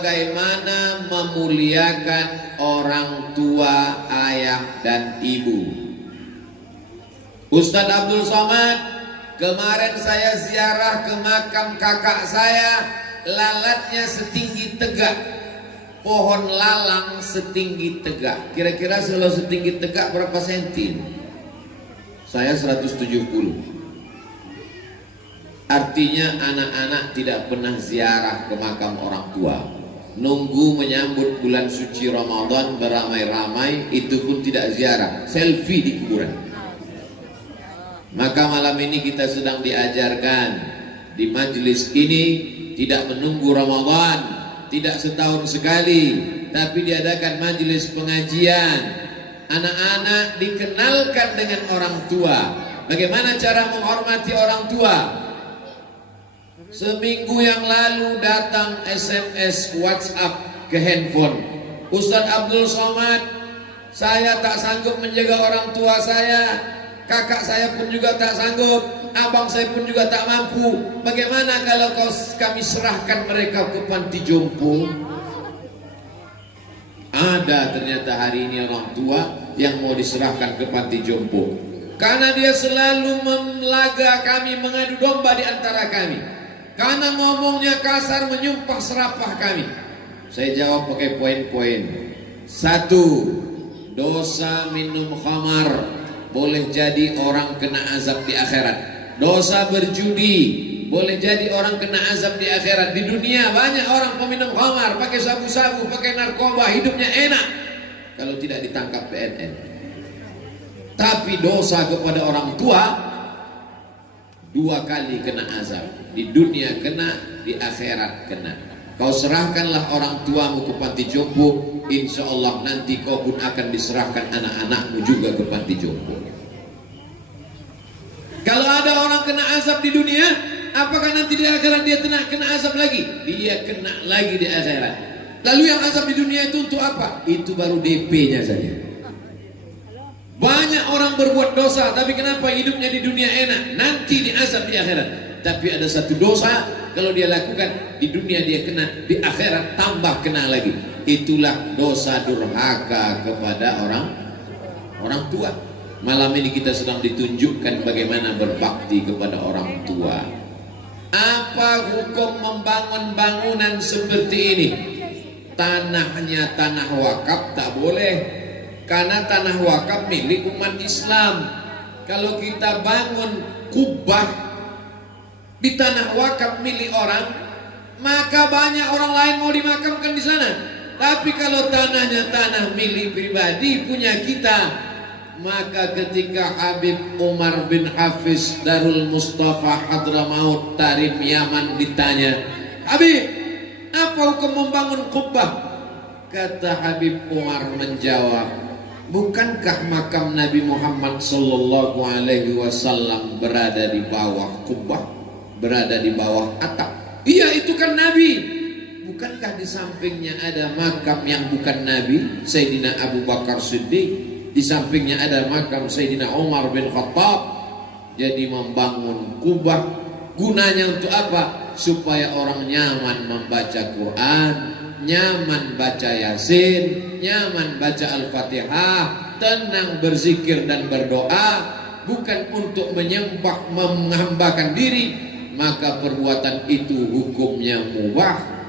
bagaimana memuliakan orang tua, ayah dan ibu. Ustadz Abdul Somad, kemarin saya ziarah ke makam kakak saya, lalatnya setinggi tegak, pohon lalang setinggi tegak. Kira-kira kalau setinggi tegak berapa senti? Saya 170. Artinya anak-anak tidak pernah ziarah ke makam orang tua. Nunggu menyambut bulan suci Ramadan beramai-ramai, itu pun tidak ziarah, selfie di kuburan. Maka malam ini kita sedang diajarkan di majelis ini tidak menunggu Ramadan, tidak setahun sekali, tapi diadakan majelis pengajian. Anak-anak dikenalkan dengan orang tua. Bagaimana cara menghormati orang tua? Seminggu yang lalu datang SMS WhatsApp ke handphone, Ustadz Abdul Somad, saya tak sanggup menjaga orang tua saya, kakak saya pun juga tak sanggup, abang saya pun juga tak mampu. Bagaimana kalau kami serahkan mereka ke panti jompo? Ada ternyata hari ini orang tua yang mau diserahkan ke panti jompo karena dia selalu melaga kami, mengadu domba di antara kami, karena ngomongnya kasar, menyumpah serapah kami. Saya jawab pakai poin-poin. 1. Dosa minum khamar boleh jadi orang kena azab di akhirat. Dosa berjudi boleh jadi orang kena azab di akhirat. Di dunia banyak orang peminum khamar, pakai sabu-sabu, pakai narkoba, hidupnya enak kalau tidak ditangkap BNN. Tapi dosa kepada orang tua 2 kali kena azab. Di dunia kena, di akhirat kena. Kau serahkanlah orang tuamu ke panti jompo, insya Allah nanti kau pun akan diserahkan anak-anakmu juga ke panti jompo. Kalau ada orang kena azab di dunia, apakah nanti di akhirat dia kena azab lagi? Dia kena lagi di akhirat. Lalu yang azab di dunia itu untuk apa? Itu baru DP-nya saja. Banyak orang berbuat dosa, tapi kenapa hidupnya di dunia enak, nanti diazab di akhirat. Tapi ada satu dosa, kalau dia lakukan di dunia dia kena, di akhirat tambah kena lagi. Itulah dosa durhaka kepada orang tua. Malam ini kita sedang ditunjukkan bagaimana berbakti kepada orang tua. Apa hukum membangun bangunan seperti ini? Tanahnya tanah wakaf tak boleh, karena tanah wakaf milik umat Islam. Kalau kita bangun kubah di tanah wakaf milik orang, maka banyak orang lain mau dimakamkan di sana. Tapi kalau tanahnya tanah milik pribadi punya kita, maka ketika Habib Umar bin Hafiz Darul Mustafa Hadramaut Tarim Yaman ditanya, Habib, apa hukum membangun kubah? Kata Habib Umar menjawab, bukankah makam Nabi Muhammad sallallahu alaihi wasallam berada di bawah kubah, berada di bawah atap? Iya, itu kan Nabi. Bukankah di sampingnya ada makam yang bukan Nabi, Sayyidina Abu Bakar Siddiq? Di sampingnya ada makam Sayyidina Umar bin Khattab. Jadi membangun kubah gunanya untuk apa? Supaya orang nyaman membaca Quran, nyaman baca Yasin, nyaman baca Al-Fatihah, tenang berzikir dan berdoa, bukan untuk menyembah, menghambakan diri. Maka perbuatan itu hukumnya mubah.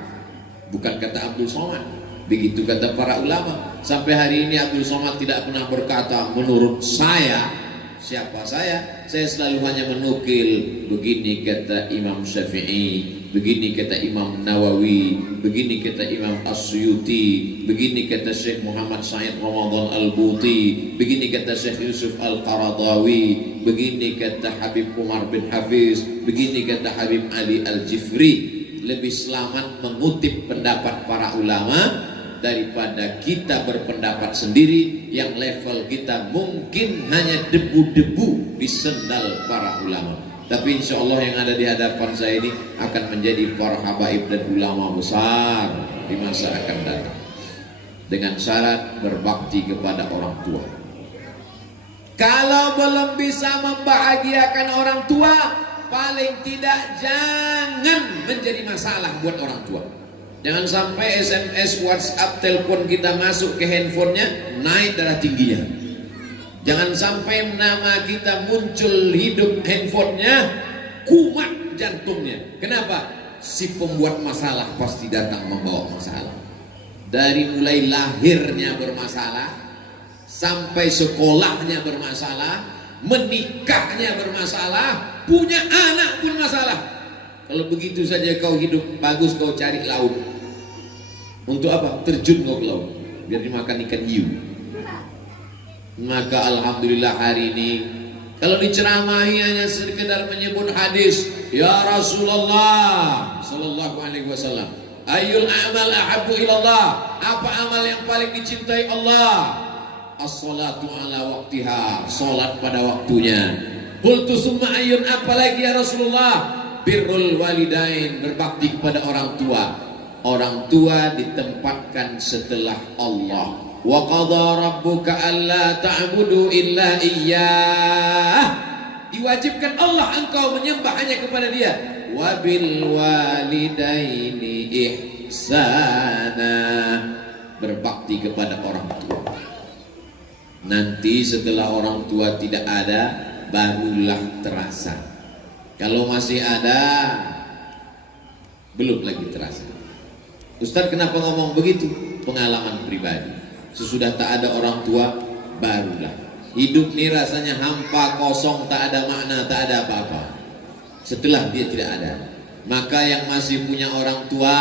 Bukan kata Abdul Somad, begitu kata para ulama. Sampai hari ini Abdul Somad tidak pernah berkata menurut saya. Siapa saya? Saya selalu hanya menukil. Begini kata Imam Syafi'i, begini kata Imam Nawawi, begini kata Imam As-Suyuti, begini kata Syekh Muhammad Said Ramadan Al-Buti, begini kata Syekh Yusuf Al-Qaradawi, begini kata Habib Umar bin Hafiz, begini kata Habib Ali Al-Jifri. Lebih selamat mengutip pendapat para ulama daripada kita berpendapat sendiri yang level kita mungkin hanya debu-debu di sendal para ulama. Tapi insya Allah yang ada di hadapan saya ini akan menjadi para habaib dan ulama besar di masa akan datang, dengan syarat berbakti kepada orang tua. Kalau belum bisa membahagiakan orang tua, paling tidak jangan menjadi masalah buat orang tua. Jangan sampai SMS, WhatsApp, telepon kita masuk ke handphonenya naik darah tingginya. Jangan sampai nama kita muncul hidup handphonenya kumat jantungnya. Kenapa? Si pembuat masalah pasti datang membawa masalah. Dari mulai lahirnya bermasalah, sampai sekolahnya bermasalah, menikahnya bermasalah, punya anak pun masalah. Kalau begitu saja kau hidup bagus, kau cari laut. Untuk apa? Terjun kau ke laut biar dimakan ikan hiu. Maka alhamdulillah hari ini kalau diceramahi hanya sekedar menyebut hadis, ya Rasulullah sallallahu alaihi wasallam, ayyul a'mal ahabbu ilallah, apa amal yang paling dicintai Allah? As-salatu ala waqtiha, salat pada waktunya. Qultu summa ayyun, apa lagi ya Rasulullah? Birrul walidain, berbakti kepada orang tua. Orang tua ditempatkan setelah Allah. Wa qadha rabbuka alla ta'budu illa iyyah, diwajibkan Allah engkau menyembah hanya kepada Dia. Wa bil walidaini ihsana, berbakti kepada orang tua. Nanti setelah orang tua tidak ada, barulah terasa. Kalau masih ada, belum lagi terasa. Ustaz kenapa ngomong begitu? Pengalaman pribadi. Sesudah tak ada orang tua, barulah hidup ini rasanya hampa, kosong, tak ada makna, tak ada apa-apa. Setelah dia tidak ada, maka yang masih punya orang tua,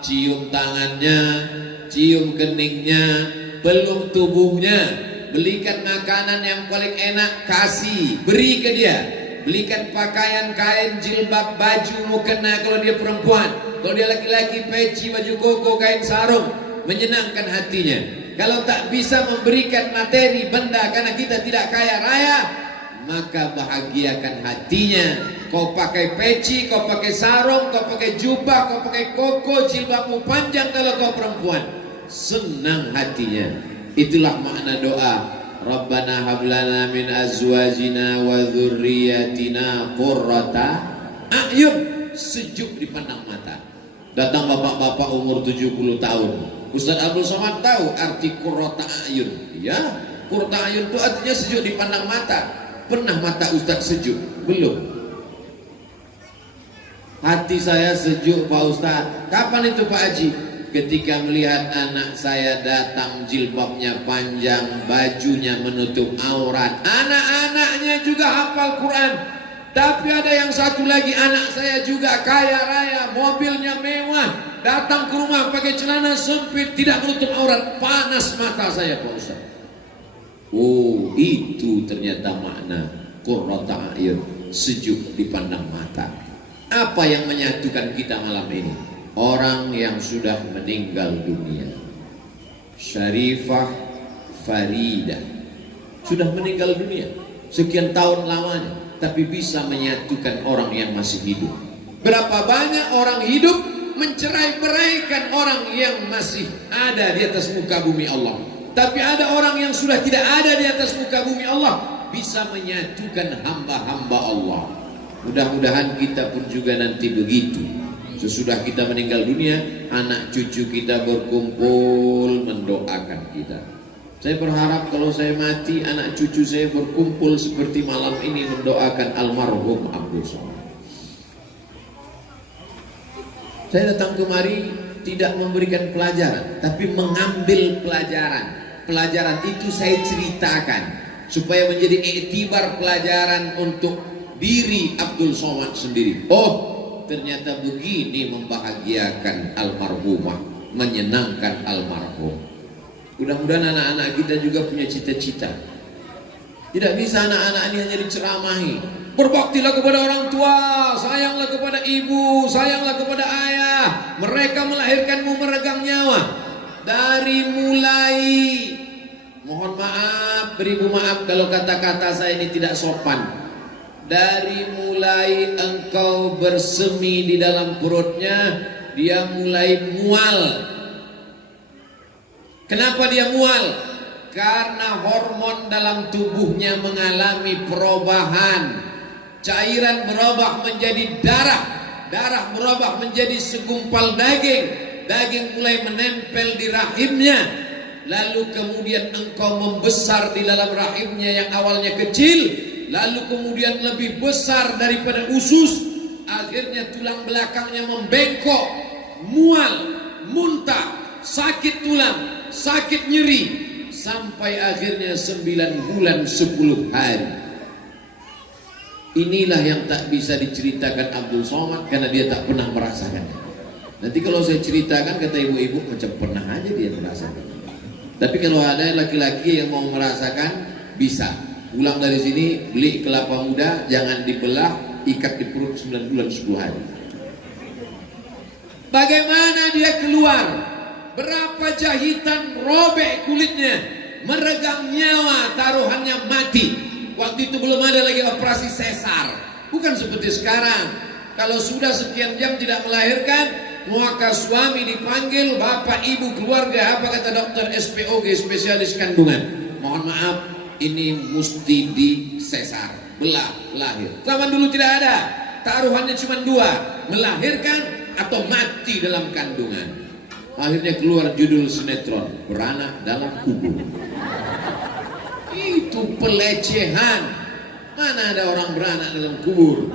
cium tangannya, cium keningnya, peluk tubuhnya, belikan makanan yang paling enak, kasih, beri ke dia. Belikan pakaian, kain, jilbab, baju, mukena kalau dia perempuan. Kalau dia laki-laki, peci, baju koko, kain sarung, menyenangkan hatinya. Kalau tak bisa memberikan materi, benda, karena kita tidak kaya raya, maka bahagiakan hatinya. Kau pakai peci, kau pakai sarung, kau pakai jubah, kau pakai koko, jilbabmu panjang kalau kau perempuan, senang hatinya. Itulah makna doa. Rabbana hablana min azwajina wa dzurriyyatina qurrata a'yun, sejuk dipandang mata. Datang bapak-bapak umur 70 tahun. Ustaz Abdul Somad tahu arti qurrata a'yun? Ya, qurrata a'yun itu artinya sejuk dipandang mata. Pernah mata Ustaz sejuk? Belum. Hati saya sejuk Pak Ustaz. Kapan itu Pak Haji? Ketika melihat anak saya datang jilbabnya panjang, bajunya menutup aurat. Anak-anaknya juga hafal Quran. Tapi ada yang satu lagi, anak saya juga kaya raya, mobilnya mewah, datang ke rumah pakai celana sempit, tidak menutup aurat. Panas mata saya Pak Ustaz. Oh, itu ternyata makna qurrata a'yun, sejuk dipandang mata. Apa yang menyatukan kita malam ini? Orang yang sudah meninggal dunia. Syarifah Farida sudah meninggal dunia sekian tahun lamanya, tapi bisa menyatukan orang yang masih hidup. Berapa banyak orang hidup mencerai-beraikan orang yang masih ada di atas muka bumi Allah. Tapi ada orang yang sudah tidak ada di atas muka bumi Allah, bisa menyatukan hamba-hamba Allah. Mudah-mudahan kita pun juga nanti begitu. Sesudah kita meninggal dunia, anak cucu kita berkumpul mendoakan kita. Saya berharap kalau saya mati, anak cucu saya berkumpul seperti malam ini mendoakan almarhum Abdul Somad. Saya datang kemari tidak memberikan pelajaran, tapi mengambil pelajaran. Pelajaran itu saya ceritakan supaya menjadi iktibar pelajaran untuk diri Abdul Somad sendiri. Oh, ternyata begini membahagiakan almarhumah, menyenangkan almarhum. Mudah-mudahan anak-anak kita juga punya cita-cita. Tidak bisa anak-anak ini hanya diceramahi. Berbaktilah kepada orang tua, sayanglah kepada ibu, sayanglah kepada ayah. Mereka melahirkanmu meregang nyawa. Dari mulai, mohon maaf, beribu maaf kalau kata-kata saya ini tidak sopan. Dari mulai engkau bersemi di dalam perutnya, dia mulai mual. Kenapa dia mual? Karena hormon dalam tubuhnya mengalami perubahan. Cairan berubah menjadi darah, darah berubah menjadi segumpal daging, daging mulai menempel di rahimnya, lalu kemudian engkau membesar di dalam rahimnya yang awalnya kecil, lalu kemudian lebih besar daripada usus, akhirnya tulang belakangnya membengkok, mual, muntah, sakit tulang, sakit nyeri, sampai akhirnya 9 bulan 10 hari. Inilah yang tak bisa diceritakan Abdul Somad karena dia tak pernah merasakannya. Nanti kalau saya ceritakan, kata ibu-ibu, macam pernah aja dia merasakan. Tapi kalau ada laki-laki yang mau merasakan, bisa. Pulang dari sini, beli kelapa muda, jangan dibelah, ikat di perut 9 bulan 10 hari. Bagaimana dia keluar? Berapa jahitan robek kulitnya, meregang nyawa, taruhannya mati. Waktu itu belum ada lagi operasi sesar. Bukan seperti sekarang. Kalau sudah sekian jam tidak melahirkan, maka suami dipanggil, bapak, ibu, keluarga, apa kata dokter SPOG, spesialis kandungan, mohon maaf, ini mesti disesar, belah, lahir. Zaman dulu tidak ada, taruhannya cuma 2, melahirkan atau mati dalam kandungan. Akhirnya keluar judul sinetron, Beranak Dalam Kubur. Itu pelecehan. Mana ada orang beranak dalam kubur?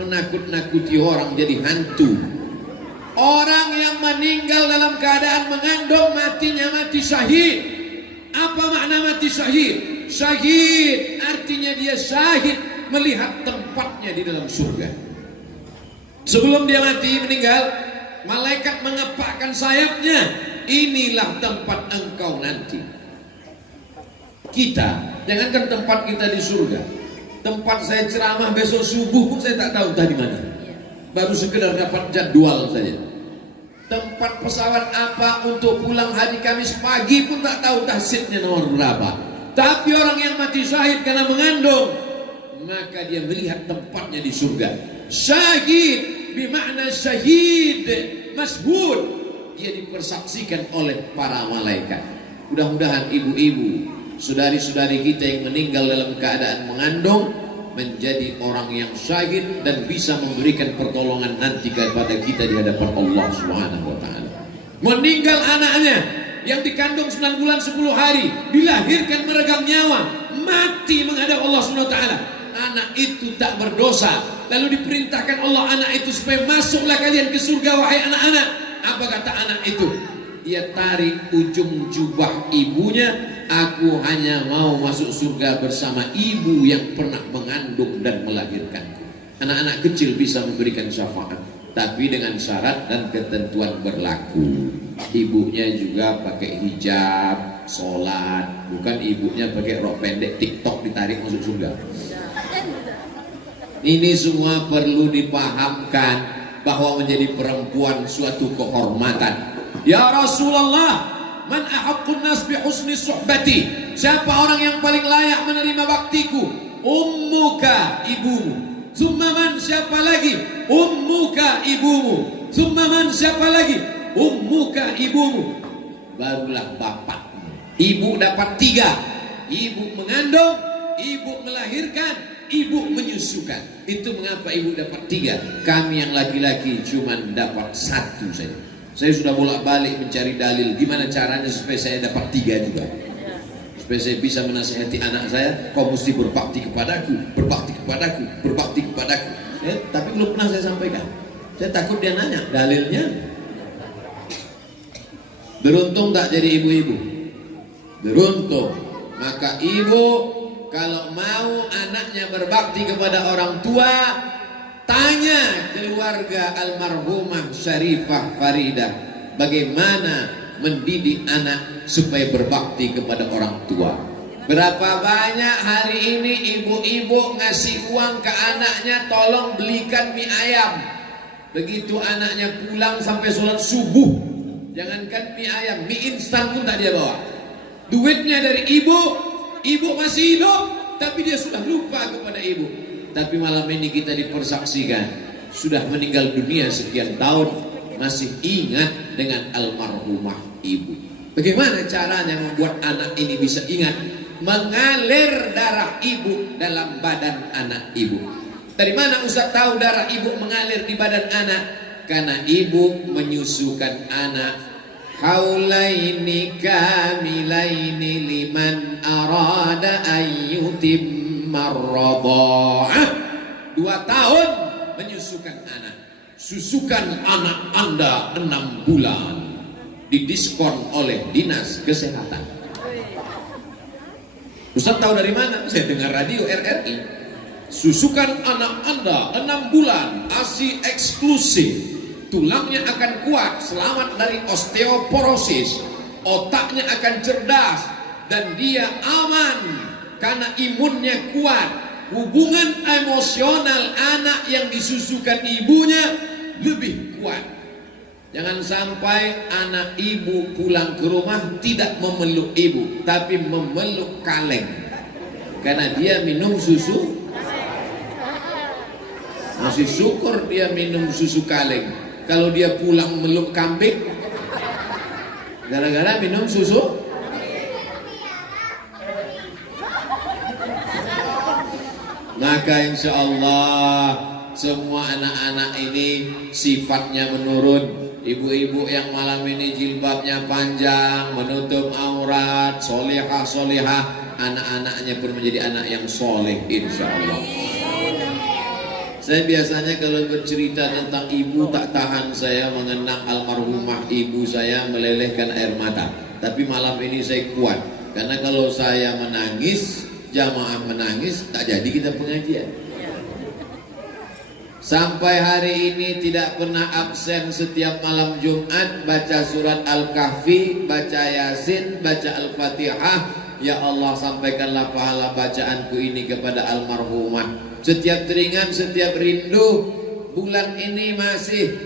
Menakut-nakuti orang jadi hantu. Orang yang meninggal dalam keadaan mengandung, matinya mati syahid. Apa makna mati syahid? Syahid artinya dia syahid melihat tempatnya di dalam surga. Sebelum dia mati meninggal, malaikat mengepakkan sayapnya, inilah tempat engkau nanti. Kita, jangankan tempat kita di surga, tempat saya ceramah besok subuh pun saya tak tahu tadi mana. Baru sekedar dapat jadwal saja. Tempat pesawat apa untuk pulang hari Kamis pagi pun tak tahu tahsidnya nomor berapa. Tapi orang yang mati syahid karena mengandung, maka dia melihat tempatnya di surga. Syahid bermakna syahid, mashhud, dia dipersaksikan oleh para malaikat. Mudah-mudahan ibu-ibu, saudari-saudari kita yang meninggal dalam keadaan mengandung menjadi orang yang syahid dan bisa memberikan pertolongan nanti kepada kita di hadapan Allah Subhanahu wa taala. Meninggal anaknya yang dikandung 9 bulan 10 hari, dilahirkan meregang nyawa, mati menghadap Allah Subhanahu wa taala. Anak itu tak berdosa, lalu diperintahkan Allah anak itu supaya masuklah kalian ke surga wahai anak-anak. Apa kata anak itu? Dia tarik ujung jubah ibunya, aku hanya mau masuk surga bersama ibu yang pernah mengandung dan melahirkan. Anak-anak kecil bisa memberikan syafaat, tapi dengan syarat dan ketentuan berlaku. Ibunya juga pakai hijab, sholat, bukan ibunya pakai rok pendek TikTok ditarik masuk surga. Ini semua perlu dipahamkan bahwa menjadi perempuan suatu kehormatan. Ya Rasulullah, man ahaqqun nas bi husni suhbati, siapa orang yang paling layak menerima baktiku? Ummuka, ibumu. Summa man, siapa lagi? Ummuka, ibumu. Summa man, siapa lagi? Ummuka, ibumu. Barulah bapak. Ibu dapat 3. Ibu mengandung, ibu melahirkan, ibu menyusukan. Itu mengapa ibu dapat 3. Kami yang laki-laki cuma dapat 1 saja. Saya sudah bolak-balik mencari dalil gimana caranya supaya saya dapat 3 juga, supaya saya bisa menasihati anak saya, kau mesti berbakti kepadaku, berbakti kepadaku, berbakti kepadaku. Tapi belum pernah saya sampaikan. Saya takut dia nanya dalilnya. Beruntung tak jadi ibu-ibu. Beruntung. Maka ibu kalau mau anaknya berbakti kepada orang tua, tanya keluarga almarhumah Syarifah Faridah bagaimana mendidik anak supaya berbakti kepada orang tua. Berapa banyak hari ini ibu-ibu ngasih uang ke anaknya, tolong belikan mie ayam. Begitu anaknya pulang sampai sholat subuh, jangankan mie ayam, mie instan pun tak dia bawa. Duitnya dari ibu, ibu masih hidup, tapi dia sudah lupa kepada ibu. Tapi malam ini kita dipersaksikan sudah meninggal dunia sekian tahun, masih ingat dengan almarhumah ibu. Bagaimana caranya membuat anak ini bisa ingat? Mengalir darah ibu dalam badan anak ibu. Dari mana Ustaz tahu darah ibu mengalir di badan anak? karena ibu menyusukan anak. Haulaini kamilaini liman arada ayyutimmar radha'ah. 2 tahun menyusukan anak. Susukan anak Anda 6 bulan. Didiskon oleh Dinas Kesehatan. Ustaz tahu dari mana? Saya dengar radio RRI. Susukan anak Anda 6 bulan, ASI eksklusif. Tulangnya akan kuat, selamat dari osteoporosis. Otaknya akan cerdas dan dia aman karena imunnya kuat. Hubungan emosional anak yang disusukan ibunya lebih kuat. Jangan sampai anak ibu pulang ke rumah tidak memeluk ibu, tapi memeluk kaleng. Karena dia minum susu. Masih syukur dia minum susu kaleng. Kalau dia pulang meluk kambing, gara-gara minum susu. Maka insya Allah semua anak-anak ini sifatnya menurun. Ibu-ibu yang malam ini jilbabnya panjang, menutup aurat, solehah, anak-anaknya pun menjadi anak yang soleh insya Allah. Saya biasanya kalau bercerita tentang ibu tak tahan saya mengenang almarhumah ibu saya melelehkan air mata. Tapi malam ini saya kuat, karena kalau saya menangis, jamaah menangis, tak jadi kita pengajian. Sampai hari ini tidak pernah absen setiap malam Jumat baca surat Al-Kahfi, baca Yasin, baca Al-Fatihah. Ya Allah, sampaikanlah pahala bacaanku ini kepada almarhumah. Setiap teringat, setiap rindu. Bulan ini masih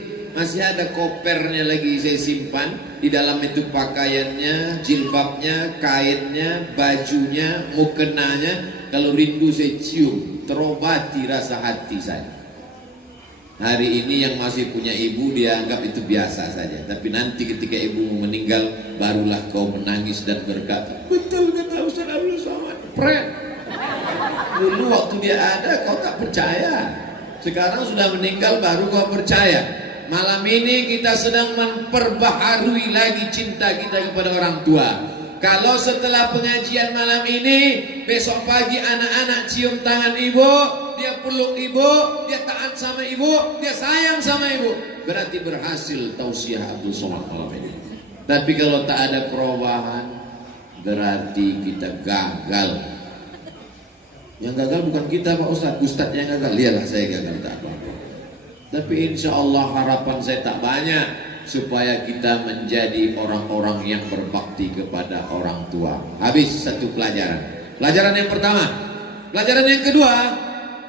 ada kopernya lagi saya simpan. Di dalam itu pakaiannya, jilbabnya, kainnya, bajunya, mukenanya. Kalau rindu saya cium, terobati rasa hati saya. Hari ini yang masih punya ibu dia anggap itu biasa saja. Tapi nanti ketika ibu meninggal, barulah kau menangis dan berkata, betul kata Ustaz Abdul Somad, pren. Dulu waktu dia ada kau tak percaya. Sekarang sudah meninggal baru kau percaya. Malam ini kita sedang memperbaharui lagi cinta kita kepada orang tua. Kalau setelah pengajian malam ini, besok pagi anak-anak cium tangan ibu, dia peluk ibu, dia taat sama ibu, dia sayang sama ibu, berarti berhasil tausiah Abdul Somad malam ini. Tapi kalau tak ada perubahan, berarti kita gagal. Yang gagal bukan kita Pak Ustadz, Ustadz yang gagal. Lihatlah saya gagal tak apa-apa. Tapi insya Allah harapan saya tak banyak, supaya kita menjadi orang-orang yang berbakti kepada orang tua. Habis satu pelajaran. Pelajaran yang pertama. Pelajaran yang kedua,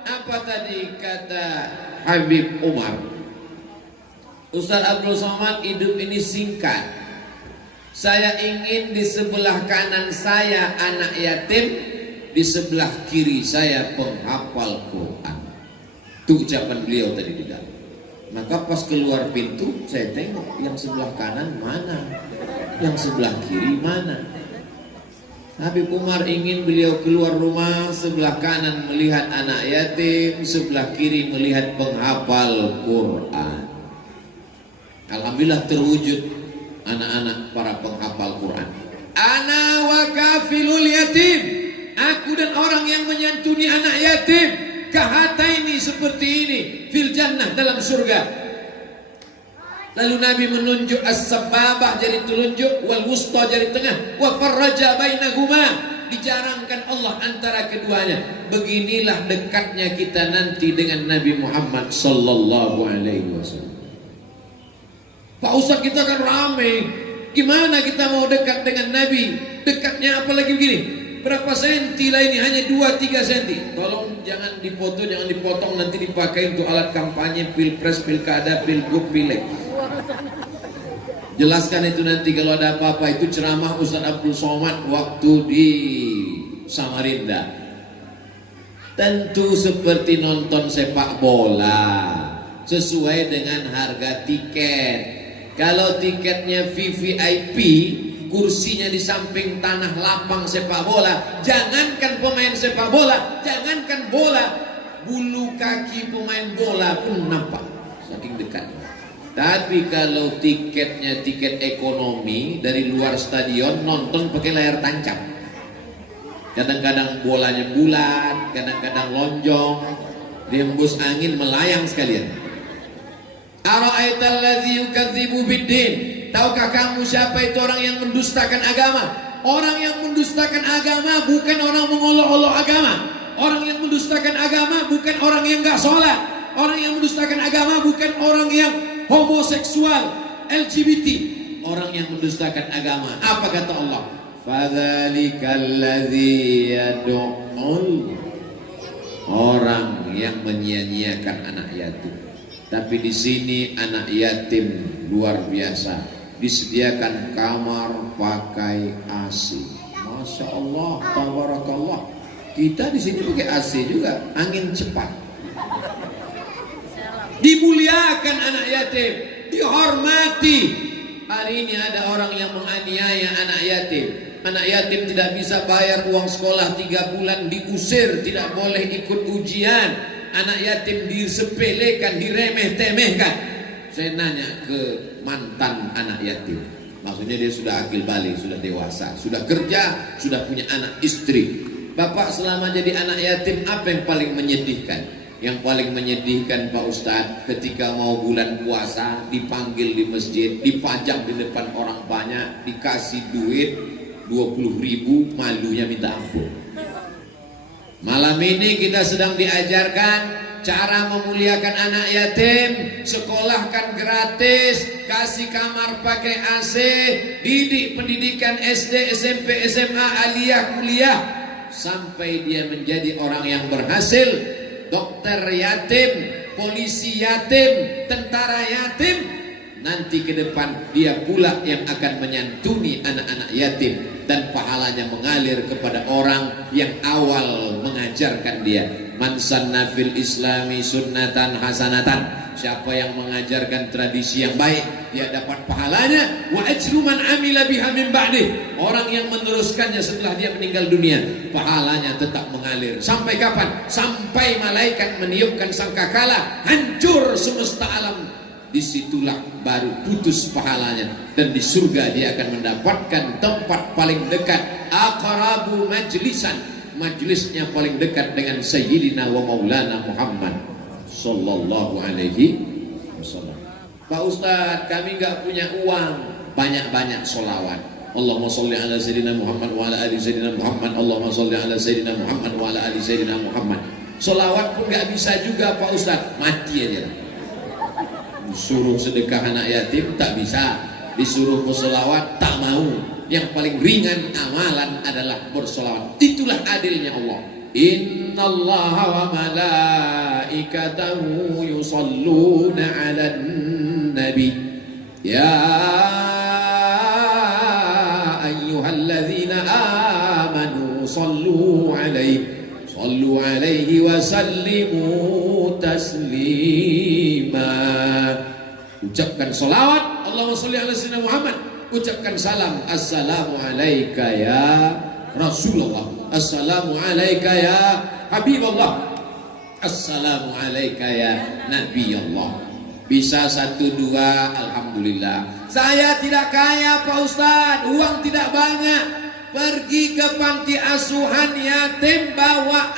apa tadi kata Habib Umar? Ustaz Abdul Somad, hidup ini singkat. Saya ingin di sebelah kanan saya anak yatim, di sebelah kiri saya penghafal Quran. Itu ucapan beliau tadi di dalam. Maka pas keluar pintu saya tengok yang sebelah kanan mana, yang sebelah kiri mana. Habib Umar ingin beliau keluar rumah, sebelah kanan melihat anak yatim, sebelah kiri melihat penghafal Quran. Alhamdulillah terwujud anak-anak para penghafal Quran. Ana wa kafilul yatim, aku dan orang yang menyantuni anak yatim, kahataini seperti ini, fil jannah dalam surga. Lalu Nabi menunjuk as-sababah jari telunjuk, wal wusta jari tengah, wa farraja bainahuma, dijarangkan Allah antara keduanya. Beginilah dekatnya kita nanti dengan Nabi Muhammad sallallahu alaihi wasallam. Pak Ustaz, kita kan ramai, gimana kita mau dekat dengan Nabi? Dekatnya apalagi begini, berapa senti lah ini, hanya 2-3 senti. Tolong jangan dipoto, jangan dipotong, nanti dipakai untuk alat kampanye pilpres, pilkada, pilgub, pileg. Jelaskan itu nanti kalau ada apa-apa. Itu ceramah Ustaz Abdul Somad waktu di Samarinda. Tentu seperti nonton sepak bola, sesuai dengan harga tiket. Kalau tiketnya VVIP, kursinya di samping tanah lapang sepak bola, jangankan pemain sepak bola, jangankan bola, bulu kaki pemain bola pun nampak, saking dekat. Tapi kalau tiketnya tiket ekonomi dari luar stadion, nonton pakai layar tancap. Kadang-kadang bolanya bulat, kadang-kadang lonjong, dihembus angin melayang sekalian. Ara'aital ladzi yukadzibu biddin. Tahukah kamu siapa itu orang yang mendustakan agama? Orang yang mendustakan agama bukan orang mengolok-olok agama. Orang yang mendustakan agama bukan orang yang enggak sholat. Orang yang mendustakan agama bukan orang yang homoseksual, LGBT. Orang yang mendustakan agama, apa kata Allah? Fadzalikal ladzi yad'ul, orang yang menyia-nyiakan anak yatim. Tapi di sini anak yatim luar biasa, disediakan kamar pakai AC. Masya Allah, tabarakallah. Kita di sini pakai AC juga, angin cepat. Dimuliakan anak yatim, dihormati. Hari ini ada orang yang menganiaya anak yatim. Anak yatim tidak bisa bayar uang sekolah 3 bulan, diusir, tidak boleh ikut ujian. Anak yatim disepelekan, diremeh-temehkan. Saya nanya ke mantan anak yatim, maksudnya dia sudah akil balik, sudah dewasa, sudah kerja, sudah punya anak istri. Bapak selama jadi anak yatim apa yang paling menyedihkan? Yang paling menyedihkan Pak Ustadz, ketika mau bulan puasa dipanggil di masjid, dipajang di depan orang banyak, dikasih duit 20.000, malunya minta ampun. Malam ini kita sedang diajarkan cara memuliakan anak yatim, sekolahkan gratis, kasih kamar pakai AC, didik pendidikan SD, SMP, SMA, aliyah, kuliah, sampai dia menjadi orang yang berhasil. Dokter yatim, polisi yatim, tentara yatim, nanti ke depan dia pula yang akan menyantuni anak-anak yatim, dan pahalanya mengalir kepada orang yang awal mengajarkan dia. Man sanna fil islami sunnatan hasanatan, siapa yang mengajarkan tradisi yang baik, dia dapat pahalanya. Wa ajru man amila biha min ba'dih, orang yang meneruskannya setelah dia meninggal dunia, pahalanya tetap mengalir. Sampai kapan? Sampai malaikat meniupkan sangkakala, hancur semesta alam. Disitulah baru putus pahalanya, dan di surga dia akan mendapatkan tempat paling dekat, aqrabu majlisan, majlisnya paling dekat dengan Sayyidina wa Maulana Muhammad sallallahu alaihi wasallam. Pak Ustadz, kami nggak punya uang, banyak-banyak sholawat. Allahumma sholli ala Sayyidina Muhammad wa ala ali Sayyidina Muhammad. Allahumma sholli ala Sayyidina Muhammad wa ala ali Sayyidina Muhammad. Sholawat pun nggak bisa juga Pak Ustadz, mati aja. Disuruh sedekah anak yatim tak bisa, disuruh bersolawat tak mau. Yang paling ringan amalan adalah bersolawat. Itulah adilnya Allah. Innallaha wa malaikatahu yusalluna 'alan nabi ya ayyuhalladzina amanu sallu 'alaihi wa sallimu taslima. Ucapkan salawat, Allahumma sholli ala sayyidina Muhammad. Ucapkan salam, assalamu alayka ya Rasulullah, assalamu alayka ya Habibullah, assalamu alayka ya Nabi Allah. Bisa 1, 2, alhamdulillah. Saya tidak kaya Pak Ustadz, uang tidak banyak. Pergi ke panti asuhan yatim, bawa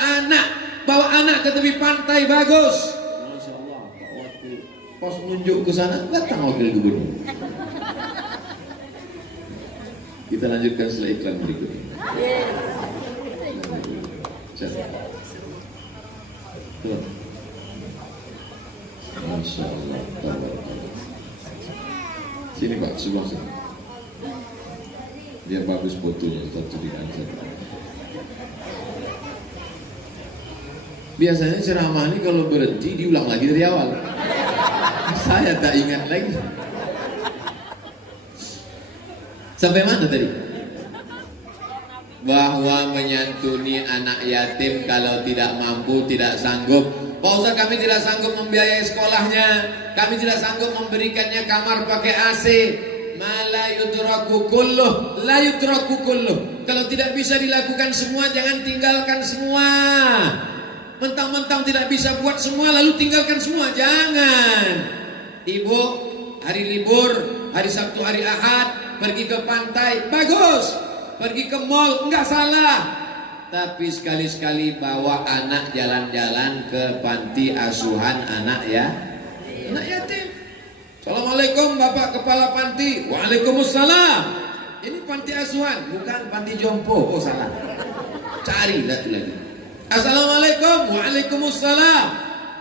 anak ke tepi pantai bagus. Masya Allah, waktu pas nunjuk ke sana datang wakil gubernur. Kita lanjutkan setelah iklan berikut ini. Masya Allah. Sini Pak, sebelah sini. Biar bagus fotonya satu di kanan. Biasanya ceramah ini kalau berhenti diulang lagi dari awal. Saya tak ingat lagi. Sampai mana tadi? Bahwa menyantuni anak yatim kalau tidak mampu, tidak sanggup. Pak Ustaz, kami tidak sanggup membiayai sekolahnya, kami tidak sanggup memberikannya kamar pakai AC. La yudraku kulluh, la yudraku kulluh. Kalau tidak bisa dilakukan semua, jangan tinggalkan semua. Mentang-mentang tidak bisa buat semua lalu tinggalkan semua, jangan. Ibu, hari libur, hari Sabtu, hari Ahad, pergi ke pantai, bagus. Pergi ke mall, enggak salah. Tapi sekali-sekali bawa anak jalan-jalan ke panti asuhan anak yatim. Assalamualaikum Bapak Kepala Panti. Waalaikumsalam. Ini panti asuhan, bukan panti jompo. Oh salah. Cari satu lagi. Assalamualaikum. Waalaikumsalam.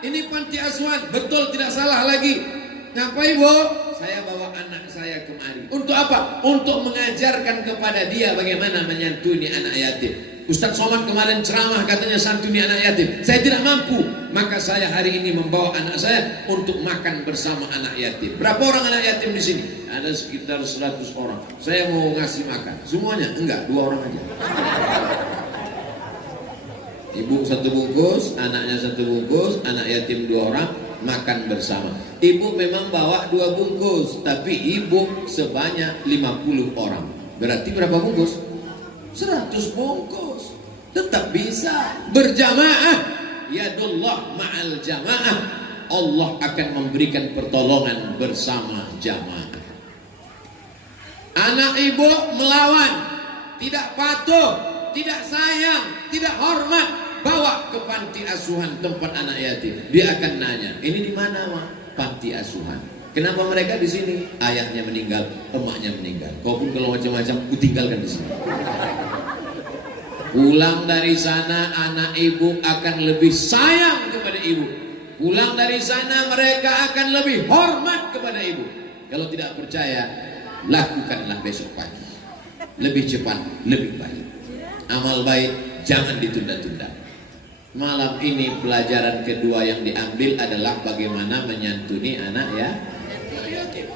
Ini panti asuhan, betul tidak salah lagi. Ngapain Bu? Saya bawa anak saya kemari. Untuk apa? Untuk mengajarkan kepada dia bagaimana menyantuni anak yatim. Ustaz Somad kemarin ceramah katanya santuni anak yatim. Saya tidak mampu, maka saya hari ini membawa anak saya untuk makan bersama anak yatim. Berapa orang anak yatim di sini? Ada sekitar 100 orang. Saya mau ngasih makan. Semuanya? Enggak, 2 orang aja. Ibu 1 bungkus, anaknya 1 bungkus, anak yatim 2 orang, makan bersama. Ibu memang bawa 2 bungkus, tapi ibu sebanyak 50 orang. Berarti berapa bungkus? 100 bungkus. Tetap bisa berjamaah. Yadullah ma'al jamaah. Allah akan memberikan pertolongan bersama jamaah. Anak ibu melawan, tidak patuh, tidak sayang, tidak hormat, bawa ke panti asuhan tempat anak yatim. Dia akan nanya, ini di mana Mak? Panti asuhan. Kenapa mereka di sini? Ayahnya meninggal, emaknya meninggal. Kau pun kalau macam-macam, ku tinggalkan di sini. Pulang dari sana, anak ibu akan lebih sayang kepada ibu. Pulang dari sana, mereka akan lebih hormat kepada ibu. Kalau tidak percaya, lakukanlah besok pagi. Lebih cepat, lebih baik. Amal baik jangan ditunda-tunda. Malam ini pelajaran kedua yang diambil adalah bagaimana menyantuni anak yatim.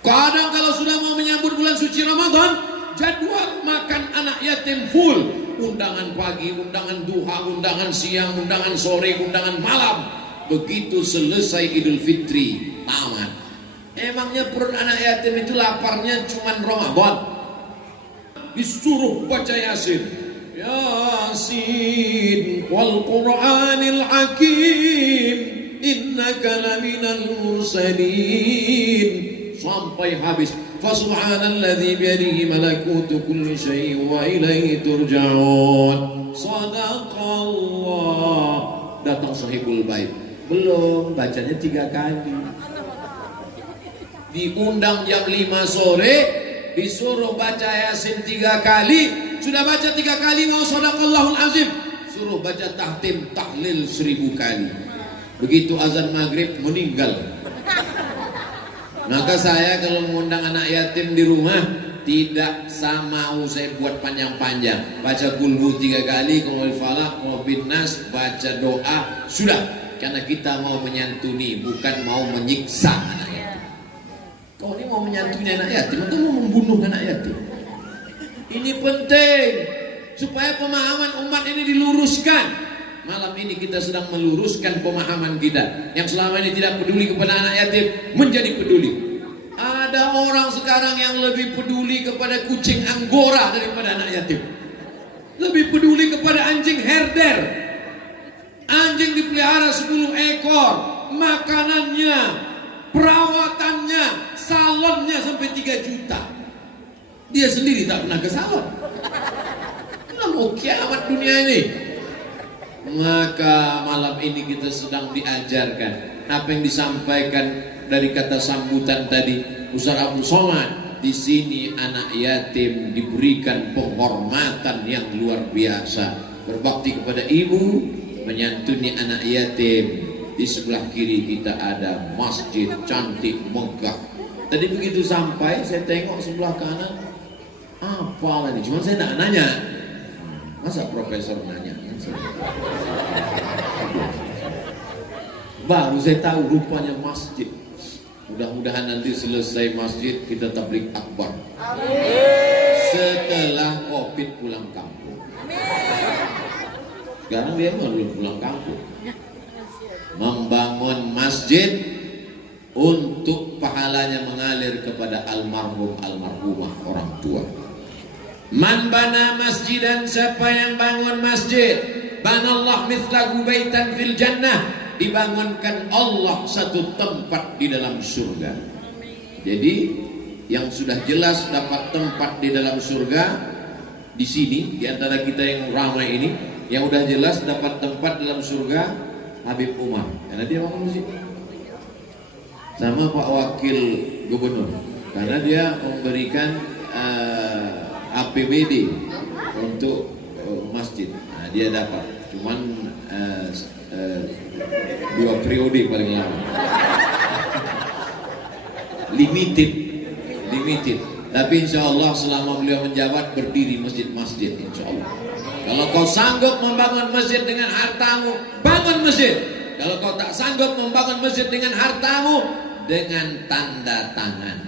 Kadang kalau sudah mau menyambut bulan suci Ramadan, jadwal makan anak yatim full. Undangan pagi, undangan duha, undangan siang, undangan sore, undangan malam. Begitu selesai Idul Fitri, tamat. Emangnya perut anak yatim itu laparnya cuma Ramadan? Disuruh baca Yasin. Yasin wal Qur'anil Hakim innaka laminal mursalin sampai habis. Fasubhanalladzi biyadihi malakutu kulli syai'in wa ilaihi turja'un. Shadaqallah. Datang sahibul bait. Belum, bacanya 3 kali. Diundang jam 5 sore, disuruh baca Yasin 3 kali. Sudah baca 3 kali, mau shadaqallahul azim, suruh baca tahtim tahlil 1000 kali. Begitu azan maghrib meninggal. Maka saya kalau mengundang anak yatim di rumah, tidak mau saya buat panjang-panjang. Baca kulhu 3 kali, kemudian falak, kemudian nas, baca doa, sudah. Karena kita mau menyantuni, bukan mau menyiksa anak yatim. Kau ini mau menyantuni anak yatim atau mau membunuh anak yatim? Ini penting supaya pemahaman umat ini diluruskan. Malam ini kita sedang meluruskan pemahaman kita yang selama ini tidak peduli kepada anak yatim menjadi peduli. Ada orang sekarang yang lebih peduli kepada kucing Anggora daripada anak yatim. Lebih peduli kepada anjing herder. Anjing dipelihara 10 ekor, makanannya, perawatannya, salonnya sampai 3 juta. Dia sendiri tak pernah ke salon. Nah, mau kiamat dunia ini. Maka malam ini kita sedang diajarkan apa yang disampaikan dari kata sambutan tadi Ustaz Abdul Somad. Di sini anak yatim diberikan penghormatan yang luar biasa. Berbakti kepada ibu, menyantuni anak yatim. Di sebelah kiri kita ada masjid cantik megah. Tadi begitu sampai saya tengok sebelah kanan, apa lagi? Cuma saya tidak nanya. Masa profesor nanya? Baru saya tahu rupanya masjid. Mudah-mudahan nanti selesai masjid kita tabligh akbar. Setelah Covid pulang kampung. Sekarang dia belum pulang kampung. Membangun masjid untuk pahalanya mengalir kepada almarhum almarhumah orang tua. Man bana masjidan, siapa yang bangun masjid, banallah mithlahu baitan fil jannah, dibangunkan Allah satu tempat di dalam surga. Jadi yang sudah jelas dapat tempat di dalam surga di sini, di antara kita yang ramai ini, yang udah jelas dapat tempat dalam surga Habib Umar, karena dia bangun masjid. Sama Pak Wakil Gubernur, karena dia memberikan APBD untuk masjid. Nah, dia dapat, cuman 2 periode paling lama. Limited. Tapi insya Allah selama beliau menjabat berdiri masjid-masjid insya Allah. Kalau kau sanggup membangun masjid dengan hartamu, bangun masjid. Kalau kau tak sanggup membangun masjid dengan hartamu, dengan tanda tangan.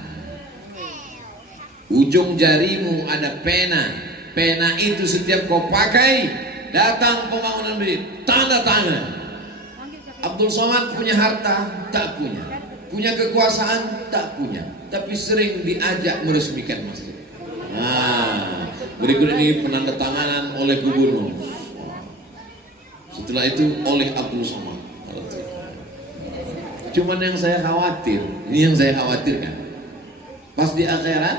Ujung jarimu ada pena. Pena itu setiap kau pakai, datang pembangunan masjid, tanda tangan. Abdul Somad punya harta? Tak punya. Punya kekuasaan? Tak punya. Tapi sering diajak meresmikan masjid. Nah, berikut ini penandatanganan oleh gubernur. Setelah itu oleh Abdul Somad. Cuman yang saya khawatir, ini yang saya khawatirkan. Pas di akhirat,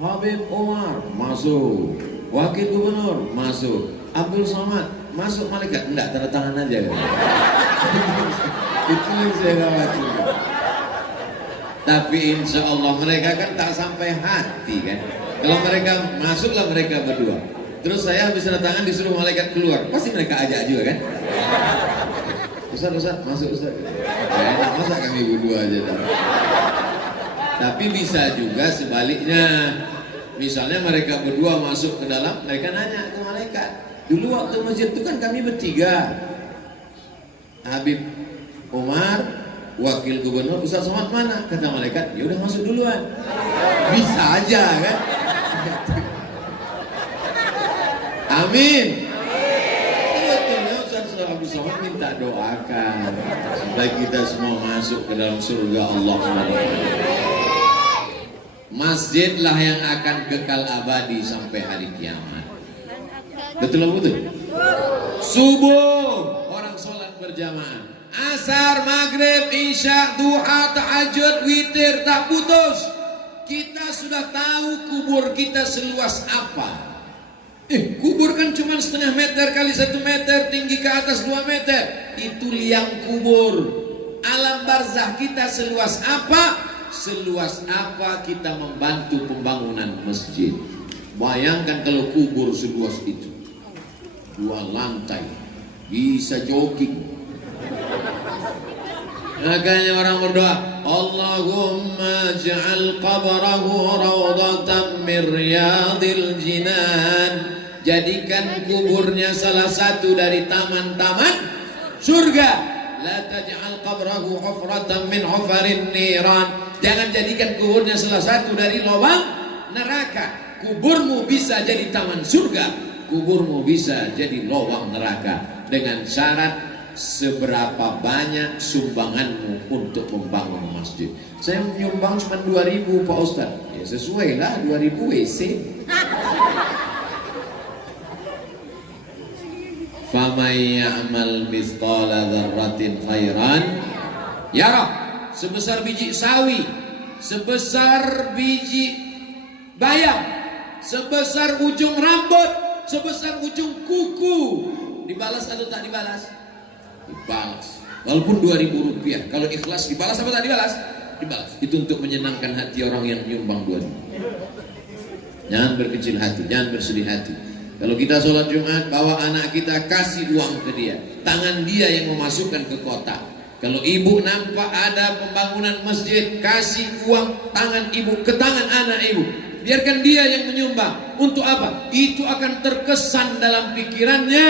Habib Umar masuk, Wakil Gubernur masuk, Abdul Somad masuk, malaikat enggak, tanda tangan aja. Itu yang saya khawatir. Tapi insya Allah mereka kan tak sampai hati kan. Kalau mereka masuklah mereka berdua, terus saya habis tanda tangan disuruh malaikat keluar, pasti mereka ajak juga kan. Ustaz masuk Ustaz. Ya enak, masa kami berdua aja tak? Tapi bisa juga sebaliknya. Misalnya mereka berdua masuk ke dalam, mereka nanya ke malaikat, dulu waktu masjid itu kan kami bertiga, Habib Umar, Wakil Gubernur, Ustaz Somad mana? Kata malaikat, ya udah masuk duluan. Bisa aja kan? Amin. Betulnya Ustaz Abdul Somad minta doakan supaya kita semua masuk ke dalam surga Allah SWT. Masjidlah yang akan kekal abadi sampai hari kiamat. Betul atau betul? Subuh orang sholat berjamaah, asar, maghrib, isya, duha, tahajud, witir, tak putus. Kita sudah tahu kubur kita seluas apa. Kubur kan cuma setengah meter kali 1 meter, tinggi ke atas 2 meter. Itu liang kubur. Alam barzah kita seluas apa? Seluas apa kita membantu pembangunan masjid. Bayangkan kalau kubur seluas itu, 2 lantai, bisa jogging. Makanya orang berdoa, Allahumma ja'al qabrahu rawdatan min riyadil jinan. Jadikan kuburnya salah satu dari taman-taman surga. La taj'al qabrahu hufratan min hufarin niran. Jangan jadikan kuburnya salah satu dari lubang neraka. Kuburmu bisa jadi taman surga, kuburmu bisa jadi lubang neraka, dengan syarat seberapa banyak sumbanganmu untuk membangun masjid. Saya menyumbang cuma 2.000 Pak Ustaz. Ya sesuai lah, 2.000 WC. Faman ya'mal mithqala dzarratin khairan yarah. Sebesar biji sawi, sebesar biji bayam, sebesar ujung rambut, sebesar ujung kuku, dibalas atau tak dibalas? Dibalas. Walaupun 2.000 rupiah, kalau ikhlas dibalas apa tak dibalas? Dibalas. Itu untuk menyenangkan hati orang yang nyumbang 2.000. Jangan berkecil hati, jangan bersedih hati. Kalau kita sholat Jumat, bawa anak kita, kasih uang ke dia, tangan dia yang memasukkan ke kotak. Kalau ibu nampak ada pembangunan masjid, kasih uang tangan ibu ke tangan anak ibu. Biarkan dia yang menyumbang. Untuk apa? Itu akan terkesan dalam pikirannya,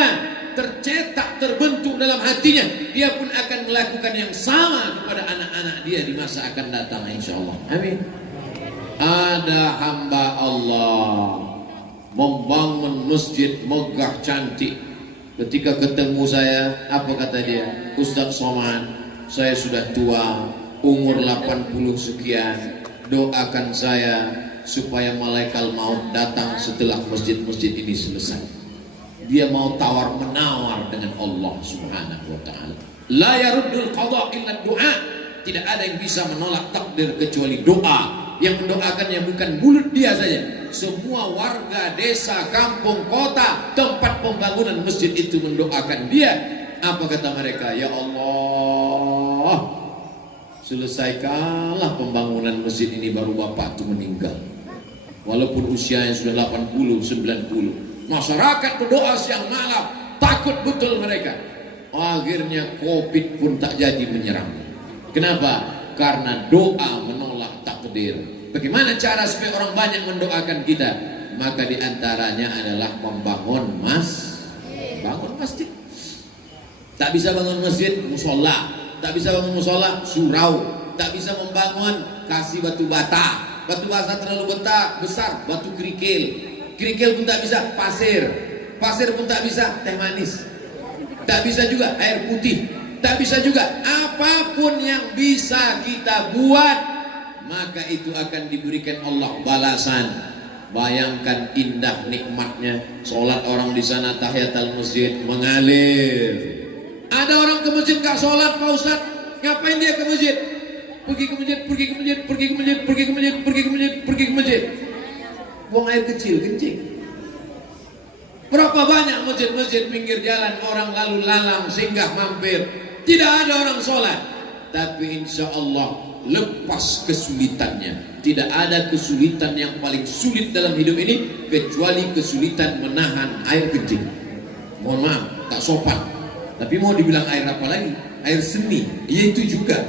tercetak, terbentuk dalam hatinya. Dia pun akan melakukan yang sama kepada anak-anak dia di masa akan datang, insyaAllah. Amin. Ada hamba Allah membangun masjid megah cantik. Ketika ketemu saya, apa kata dia? Ustaz Somad, saya sudah tua, umur 80 sekian. Doakan saya supaya malaikat maut datang setelah masjid-masjid ini selesai. Dia mau tawar-menawar dengan Allah Subhanahu wa ta'ala. La yaruddul qadha illa du'a. Tidak ada yang bisa menolak takdir kecuali doa. Yang mendoakannya bukan mulut dia saja. Semua warga desa, kampung, kota, tempat pembangunan masjid itu mendoakan dia. Apa kata mereka? Ya Allah, selesaikanlah pembangunan masjid ini, baru bapak itu meninggal. Walaupun usianya sudah 80, 90. Masyarakat berdoa siang malam, takut betul mereka. Akhirnya Covid pun tak jadi menyerang. Kenapa? Karena doa menolak takdir. Bagaimana cara supaya orang banyak mendoakan kita? Maka diantaranya adalah membangun bangun masjid. Tak bisa bangun masjid, musola. Tak bisa bangun musola, surau. Tak bisa membangun, kasih batu bata. Batu bata terlalu besar, batu kerikil. Kerikil pun tak bisa, pasir. Pasir pun tak bisa, teh manis. Tak bisa juga air putih. Tak bisa juga apapun yang bisa kita buat, maka itu akan diberikan Allah balasan. Bayangkan indah nikmatnya sholat orang di sana, tahiyatul masjid mengalir. Ada orang ke masjid gak sholat, Pak Ustaz. Ngapain dia ke masjid? Pergi ke masjid, pergi ke masjid, pergi ke masjid, pergi ke masjid, pergi ke masjid, pergi ke masjid. Buang air kecil, kencing. Berapa banyak masjid-masjid pinggir jalan orang lalu lalang singgah mampir, tidak ada orang sholat. Tapi insya Allah lepas kesulitannya. Tidak ada kesulitan yang paling sulit dalam hidup ini kecuali kesulitan menahan air kencing. Mohon maaf, tak sopan. Tapi mau dibilang air apa lagi? Air seni, yaitu juga.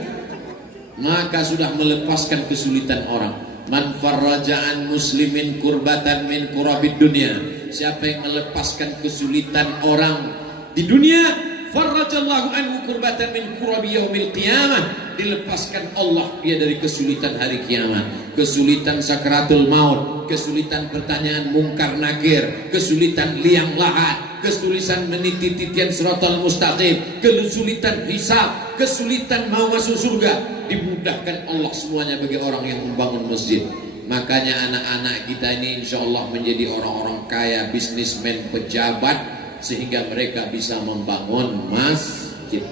Maka sudah melepaskan kesulitan orang. Man farraja'an muslimin kurbatan min kurabid dunia. Siapa yang melepaskan kesulitan orang di dunia, farrajallahu anhu kurbatan min kurabi yaumil qiyamah. Dilepaskan Allah dia dari kesulitan hari kiamat. Kesulitan sakaratul maut, kesulitan pertanyaan mungkar nakir, kesulitan liang lahat, kesulitan meniti titian siratal mustaqim, kesulitan hisab, kesulitan mau masuk surga. Dimudahkan Allah semuanya bagi orang yang membangun masjid. Makanya anak-anak kita ini insya Allah menjadi orang-orang kaya, bisnismen, pejabat, sehingga mereka bisa membangun masjid.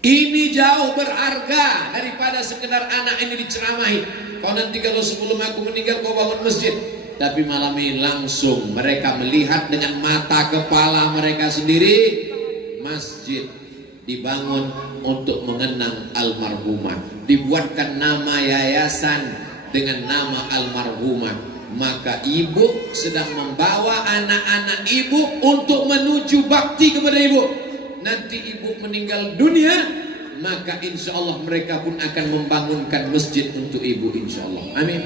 Ini jauh berharga daripada sekedar anak ini diceramahi. Kau nanti kalau sebelum aku meninggal kau bangun masjid. Tapi malam ini langsung mereka melihat dengan mata kepala mereka sendiri, masjid dibangun untuk mengenang almarhumah. Dibuatkan nama yayasan dengan nama almarhumah. Maka ibu sedang membawa anak-anak ibu untuk menuju bakti kepada ibu. Nanti ibu meninggal dunia, maka insya Allah mereka pun akan membangunkan masjid untuk ibu, insya Allah. Amin.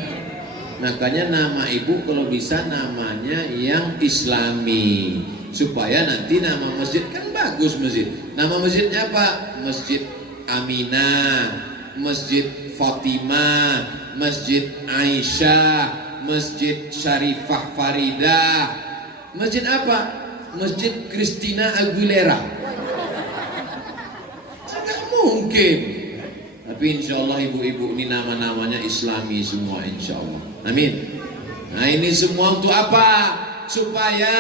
Makanya nama ibu kalau bisa namanya yang islami, supaya nanti nama masjid kan bagus masjid. Nama masjidnya apa? Masjid Aminah, Masjid Fatimah, Masjid Aisyah, Masjid Syarifah Faridah. Masjid apa? Masjid Christina Aguilera. Tidak mungkin. Tapi insya Allah ibu-ibu ini nama-namanya islami semua, insya Allah. Amin. Nah ini semua untuk apa? Supaya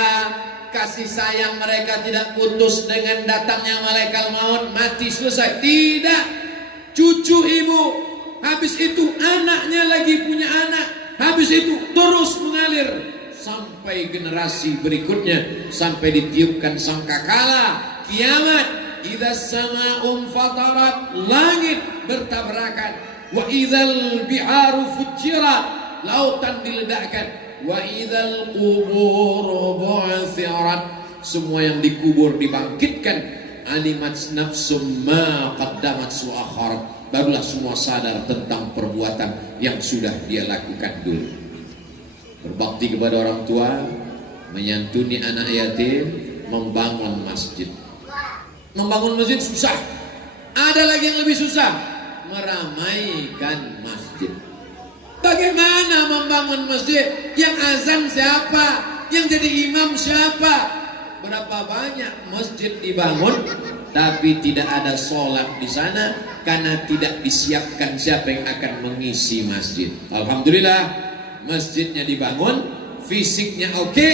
kasih sayang mereka tidak putus dengan datangnya malaikat maut, mati selesai. Tidak. Cucu ibu, habis itu anaknya lagi punya anak, habis itu terus mengalir sampai generasi berikutnya, sampai ditiupkan sangkakala kiamat. Idza sama'un fatarat, langit bertabrakan. Wa idzal biharu fujirat, lautan diledakkan. Wa idzal qubur bu'thirat, semua yang dikubur dibangkitkan. Alimat nafsum ma qaddamat su'akhar, barulah semua sadar tentang perbuatan yang sudah dia lakukan dulu. Berbakti kepada orang tua, menyantuni anak yatim, membangun masjid. Membangun masjid susah. Ada lagi yang lebih susah, meramaikan masjid. Bagaimana membangun masjid? Yang azan siapa? Yang jadi imam siapa? Berapa banyak masjid dibangun tapi tidak ada sholat di sana karena tidak disiapkan siapa yang akan mengisi masjid. Alhamdulillah masjidnya dibangun, fisiknya oke,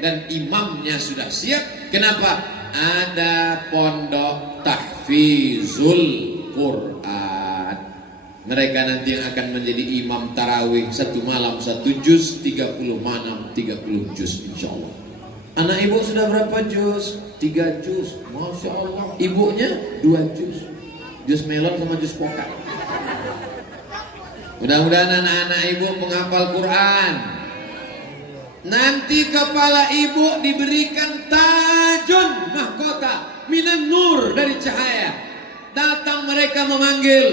dan imamnya sudah siap. Kenapa? Ada pondok tahfizul Quran. Mereka nanti yang akan menjadi imam tarawih, satu malam 1 juz, 30 malam 30 juz insyaallah. Anak ibu sudah berapa juz? 3 juz. Masya Allah. Ibunya 2 juz. Juz melon sama juz pokal. Mudah-mudahan anak-anak ibu menghafal Quran. Nanti kepala ibu diberikan tajun mahkota minan nur dari cahaya. Datang mereka memanggil,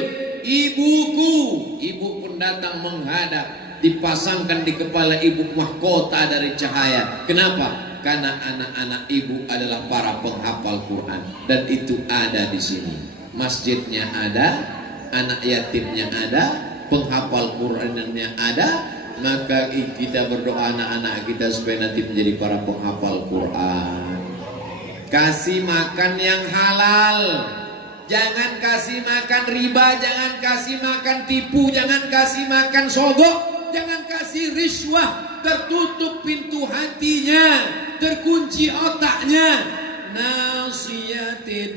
ibuku. Ibu pun datang menghadap. Dipasangkan di kepala ibu mahkota dari cahaya. Kenapa? Karena anak-anak ibu adalah para penghafal Quran. Dan itu ada di sini. Masjidnya ada, anak yatimnya ada, penghafal Qurannya ada. Maka kita berdoa anak-anak kita supaya nanti menjadi para penghafal Quran. Kasih makan yang halal. Jangan kasih makan riba, jangan kasih makan tipu, jangan kasih makan sogok, jangan kasih riswah. Tertutup pintu hatinya, terkunci otaknya. Nasiyatin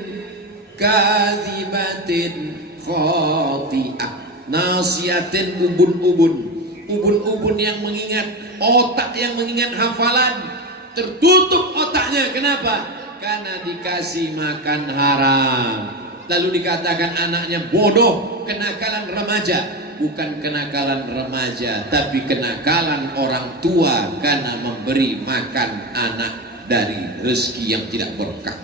kadzibatin khati'ah. Nasiyatin ubun yang mengingat, otak yang mengingat hafalan, tertutup otaknya. Kenapa? Karena dikasih makan haram. Lalu dikatakan anaknya bodoh, kenakalan remaja. Bukan kenakalan remaja, tapi kenakalan orang tua karena memberi makan anak dari rezeki yang tidak berkah.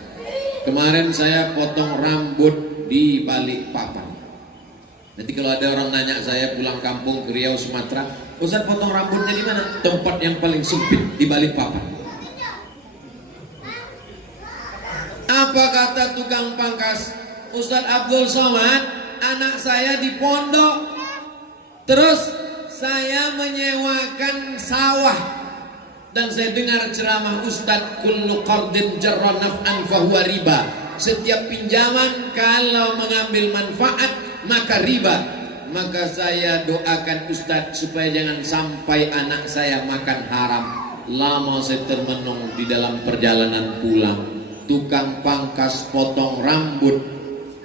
Kemarin saya potong rambut di Balikpapan. Nanti kalau ada orang nanya saya pulang kampung ke Riau, Sumatera, Ustaz potong rambutnya di mana? Tempat yang paling sempit di Balikpapan. Apa kata tukang pangkas? Ustaz Abdul Somad, anak saya di pondok. Terus saya menyewakan sawah dan saya dengar ceramah Ustaz, kullu qardin jarra naf'an fahuwa riba. Setiap pinjaman kalau mengambil manfaat maka riba. Maka saya doakan Ustaz supaya jangan sampai anak saya makan haram. Lama saya termenung di dalam perjalanan pulang. Tukang pangkas potong rambut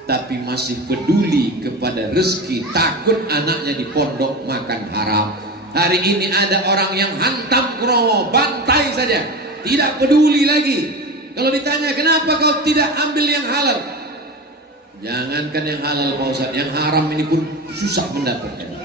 tapi masih peduli kepada rezeki, takut anaknya di pondok makan haram. Hari ini ada orang yang hantam kromo, bantai saja, tidak peduli lagi. Kalau ditanya kenapa kau tidak ambil yang halal, jangankan yang halal Pak Ustaz, yang haram ini pun susah mendapatkan.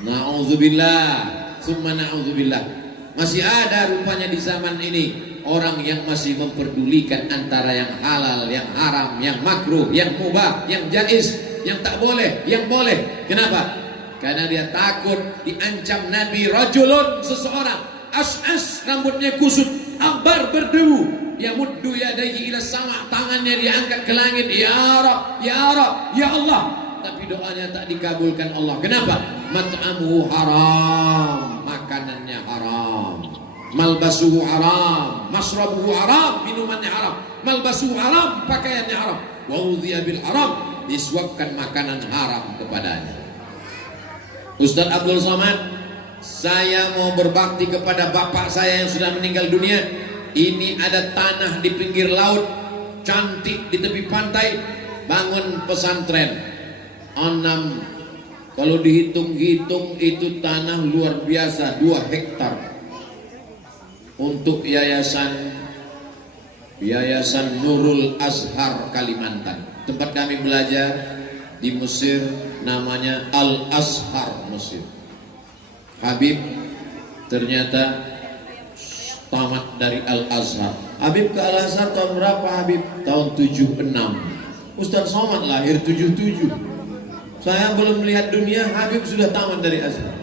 Na'udzubillah, summa na'udzubillah. Masih ada rupanya di zaman ini orang yang masih memperdulikan antara yang halal, yang haram, yang makruh, yang mubah, yang jaiz, yang tak boleh, yang boleh. Kenapa? Karena dia takut diancam Nabi. Rajulun, seseorang, as'as, rambutnya kusut, akbar, berdebu, dia muddu yadayhi ila sama', tangannya diangkat ke langit, ya Rab, ya Rab, ya Allah. Tapi doanya tak dikabulkan Allah. Kenapa? Mat'amuhu haram, makanannya haram. Malbasuhu haram, masrabuhu haram, minumannya haram. Malbasuhu haram, pakaiannya haram. Wa udhiya bil haram, disuapkan makanan haram kepadanya. Ustaz Abdul Somad, saya mau berbakti kepada bapak saya yang sudah meninggal dunia. Ini ada tanah di pinggir laut, cantik di tepi pantai, bangun pesantren. 6, kalau dihitung-hitung itu tanah luar biasa, 2 hektar untuk yayasan Nurul Azhar Kalimantan. Tempat kami belajar di Mesir namanya Al Azhar Mesir. Habib ternyata tamat dari Al Azhar. Habib ke Al Azhar tahun berapa Habib? Tahun 76. Ustaz Somad lahir 77. Saya belum melihat dunia, Habib sudah tamat dari Azhar.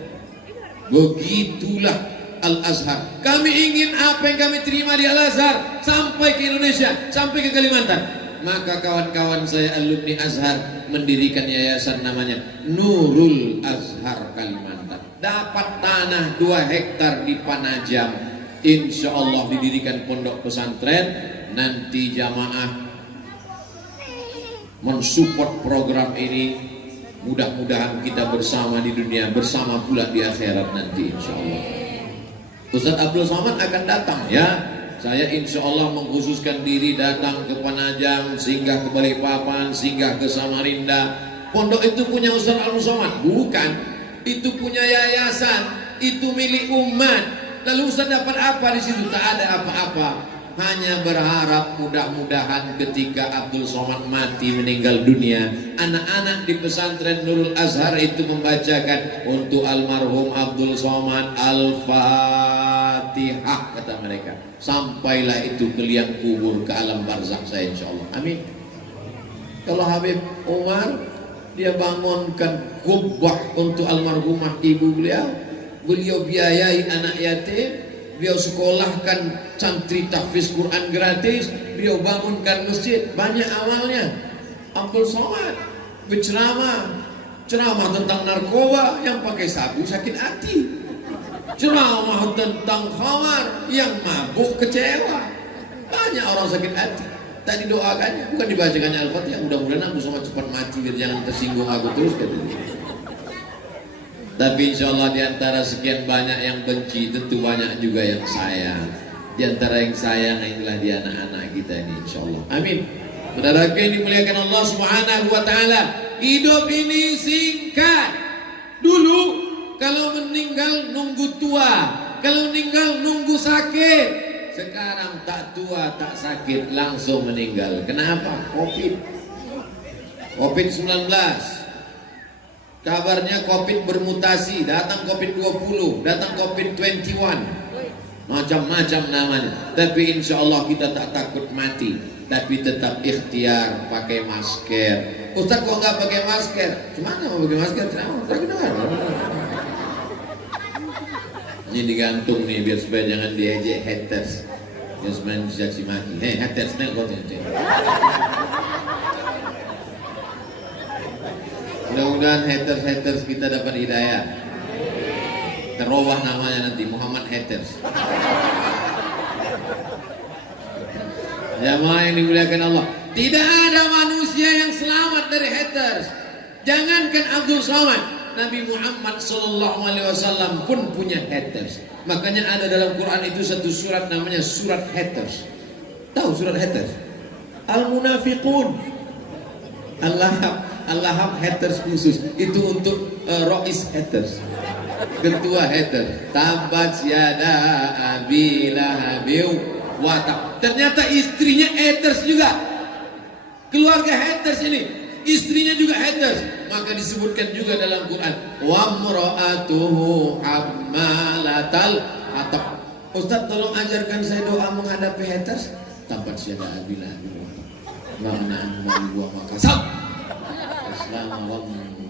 Begitulah Al-Azhar. Kami ingin apa yang kami terima di Al-Azhar sampai ke Indonesia, sampai ke Kalimantan. Maka kawan-kawan saya alumni Azhar mendirikan yayasan namanya Nurul Azhar Kalimantan. Dapat tanah 2 hektar di Panajam. Insya Allah didirikan pondok pesantren. Nanti jamaah mensupport program ini. Mudah-mudahan kita bersama di dunia, bersama pula di akhirat nanti insya Allah. Ustaz Abdul Somad akan datang ya. Saya insya Allah mengkhususkan diri datang ke Panajam, singgah ke Balikpapan, singgah ke Samarinda. Pondok itu punya Ustaz Abdul Somad? Bukan. Itu punya yayasan, itu milik umat. Lalu Ustaz dapat apa di situ? Tak ada apa-apa. Hanya berharap mudah-mudahan ketika Abdul Somad mati meninggal dunia, anak-anak di pesantren Nurul Azhar itu membacakan untuk almarhum Abdul Somad Al-Fatihah, kata mereka. Sampailah itu ke liang kubur, ke alam barzakh saya, insyaallah. Amin. Kalau Habib Umar, dia bangunkan kubah untuk almarhumah ibu beliau, beliau biayai anak yatim, beliau sekolahkan santri tahfiz Quran gratis, beliau bangunkan masjid. Banyak awalnya Abdul Somad berceramah, ceramah tentang narkoba, yang pakai sabu sakit hati, ceramah tentang khamar, yang mabuk kecewa. Banyak orang sakit hati, tak didoakannya, bukan dibacakannya Al-Fatihah. Mudah-mudahan Abdul Somad cepat mati biar jangan tersinggung aku terus, katanya. Tapi insya Allah diantara sekian banyak yang benci, tentu banyak juga yang sayang. Diantara yang sayang inilah dia anak-anak kita ini, insya Allah. Amin. Saudara yang dimuliakan Allah Subhanahu wa Ta'ala, hidup ini singkat. Dulu kalau meninggal nunggu tua, kalau meninggal nunggu sakit. Sekarang tak tua tak sakit langsung meninggal. Kenapa? Covid-19. Kabarnya Covid bermutasi, datang Covid-20, datang Covid-21, macam-macam namanya. Tapi insya Allah kita tak takut mati, tapi tetap ikhtiar pakai masker. Ustaz kok nggak pakai masker? Gimana mau pakai masker? Ini digantung nih biar supaya jangan diejek haters, biar supaya dicaci maki. Haters nih kok nih. Mudah-mudahan haters kita dapat hidayah. Terubah namanya nanti Muhammad Haters. Jamaah yang dimuliakan Allah, tidak ada manusia yang selamat dari haters. Jangankan Abdul Somad, Nabi Muhammad SAW pun punya haters. Makanya ada dalam Quran itu satu surat namanya surat haters. Tahu surat haters? Al-Munafiqun. Allah haters khusus itu untuk Rois haters, ketua haters. Tabat yada abi lahabiu watak. Ternyata istrinya haters juga. Keluarga haters ini, istrinya juga haters. Maka disebutkan juga dalam Quran, wa mura'atuhu hammalatal hatab. Ustaz tolong ajarkan saya doa menghadapi haters. Tabat yada abi lahabiu watak. Ma'na'an ma'buwa makasab. Islam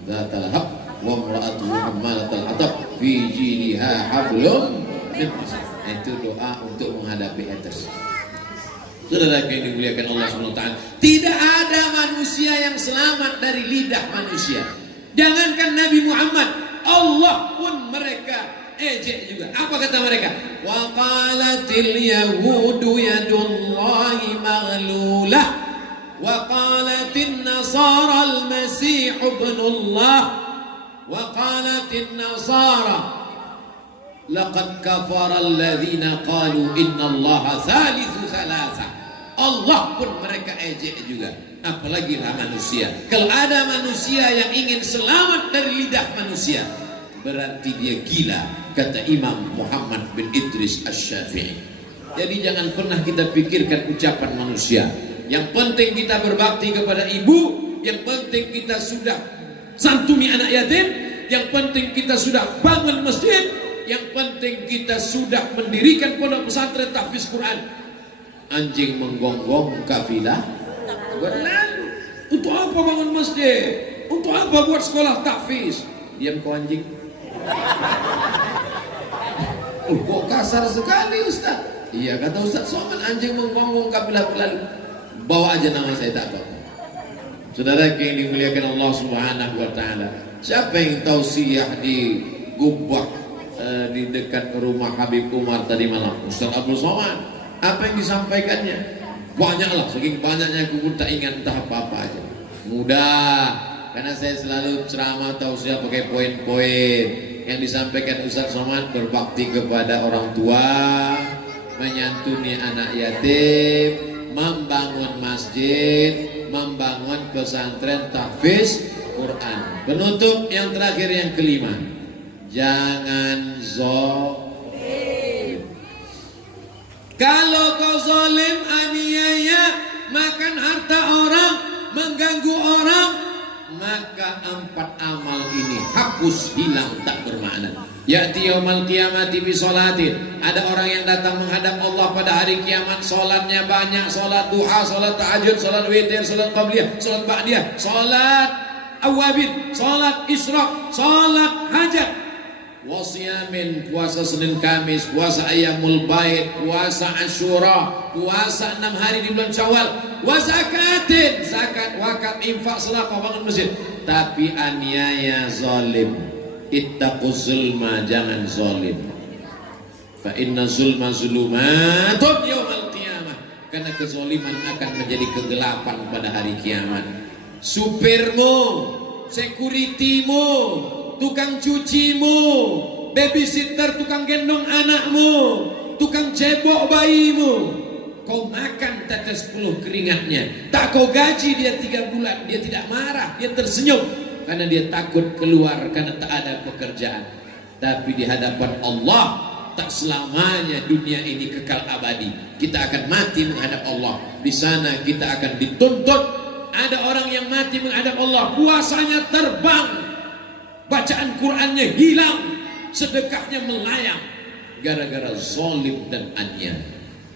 dhatal hab wa imra'atuhu hammalatal hatab fi jidha hablum min masad. Itu doa untuk menghadapi haters. Saudara yang dimuliakan Allah SWT, tidak ada manusia yang selamat dari lidah manusia. Jangankan Nabi Muhammad, Allah pun mereka ejek juga. Apa kata mereka? Wa qalatil yahudu yadullahi maghlulah وقالت النصارى المسيح ابن الله وقالت النصارى لقد كفر الذين قالوا إن الله ثالث ثلاثة. Allah pun mereka ejek juga, apalagi lah manusia. Kalau ada manusia yang ingin selamat dari lidah manusia, berarti dia gila, kata Imam Muhammad bin Idris Asy-Syafi'i. Jadi jangan pernah kita pikirkan ucapan manusia. Yang penting kita berbakti kepada ibu, yang penting kita sudah santuni anak yatim, yang penting kita sudah bangun masjid, yang penting kita sudah mendirikan pondok pesantren tahfiz Quran. Anjing menggonggong kafilah berlalu. Untuk apa bangun masjid? Untuk apa buat sekolah tahfiz? Diam kau anjing. Kok kasar sekali Ustaz? Iya kata Ustaz Somad, anjing menggonggong kafilah berlalu. Bawa aja nama saya tak apa. Saudara yang dimuliakan Allah Subhanahu wa Ta'ala, siapa yang tausiah di gubah di dekat rumah Habib Umar tadi malam? Ustaz Abdul Somad. Apa yang disampaikannya? Banyaklah, saking banyaknya aku pun tak ingat entah apa-apa aja. Mudah, karena saya selalu ceramah tausiah pakai poin-poin. Yang disampaikan Ustaz Somad, berbakti kepada orang tua, menyantuni anak yatim, membangun masjid, membangun pesantren tahfiz Quran. Penutup yang terakhir, yang kelima, jangan zalim. Kalau kau zalim, aniaya, makan harta orang, mengganggu orang, maka 4 amal ini hapus, hilang, tak bermakna. Ya'ti yaumal qiyamati bi sholatin. Ada orang yang datang menghadap Allah pada hari kiamat, salatnya banyak, salat duha, salat tahajud, salat witir, salat qabliyah, salat ba'diyah, salat awabin, salat isyraq, salat hajat, wasiyamin, puasa Senin Kamis, puasa Ayyamul Bait, puasa Asyura, puasa 6 hari di bulan Syawal, wa zakatin, zakat, wakaf, infak, sedekah, bangun masjid. Tapi aniaya, zalim. Ittaquz zulma, jangan zalim. Fa inna zulma zulumatun yaumal qiyamah. Karena kezaliman akan menjadi kegelapan pada hari kiamat. Supirmu, securitymu, tukang cucimu, babysitter, tukang gendong anakmu, tukang cebok bayimu, kau makan tetes 10 keringatnya, tak kau gaji dia 3 bulan, dia tidak marah, dia tersenyum karena dia takut keluar karena tak ada pekerjaan. Tapi di hadapan Allah tak selamanya dunia ini kekal abadi. Kita akan mati menghadap Allah. Di sana kita akan dituntut. Ada orang yang mati menghadap Allah, puasanya terbang, bacaan Qur'annya hilang, sedekahnya melayang, gara-gara zalim dan aniaya.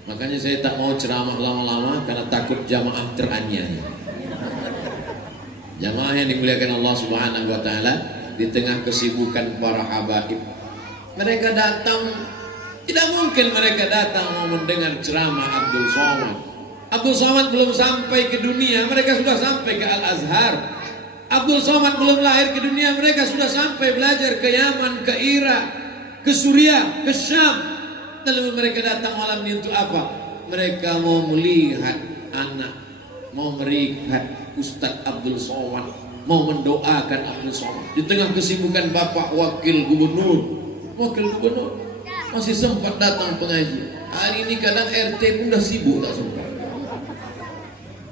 Makanya saya tak mau ceramah lama-lama karena takut jamaah teraniaya. Jamaah yang dimuliakan Allah Subhanahu wa taala, di tengah kesibukan para habaib, mereka datang, tidak mungkin mereka datang mau mendengar ceramah Abdul Somad. Abdul Somad belum sampai ke dunia, mereka sudah sampai ke Al-Azhar. Abdul Somad belum lahir ke dunia, mereka sudah sampai belajar ke Yaman, ke Irak, ke Suriah, ke Syam. Lalu mereka datang malam ini untuk apa? Mereka mau melihat anak, mau melihat Ustadz Abdul Somad, mau mendoakan Abdul Somad. Di tengah kesibukan Bapak Wakil Gubernur masih sempat datang pengaji. Hari ini kadang RT pun udah sibuk, tak sempat.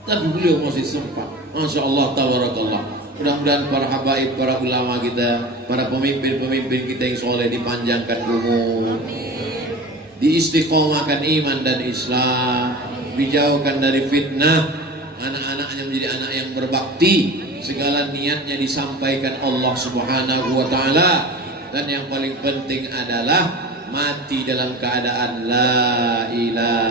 Tapi beliau masih sempat. Masya Allah, tabarakallah. Mudah-mudahan para habaib, para ulama kita, para pemimpin-pemimpin kita yang soleh dipanjangkan umur, diistiqomahkan iman dan Islam, dijauhkan dari fitnah, anak-anaknya menjadi anak yang berbakti, segala niatnya disampaikan Allah Subhanahu wa taala, dan yang paling penting adalah mati dalam keadaan la ilaha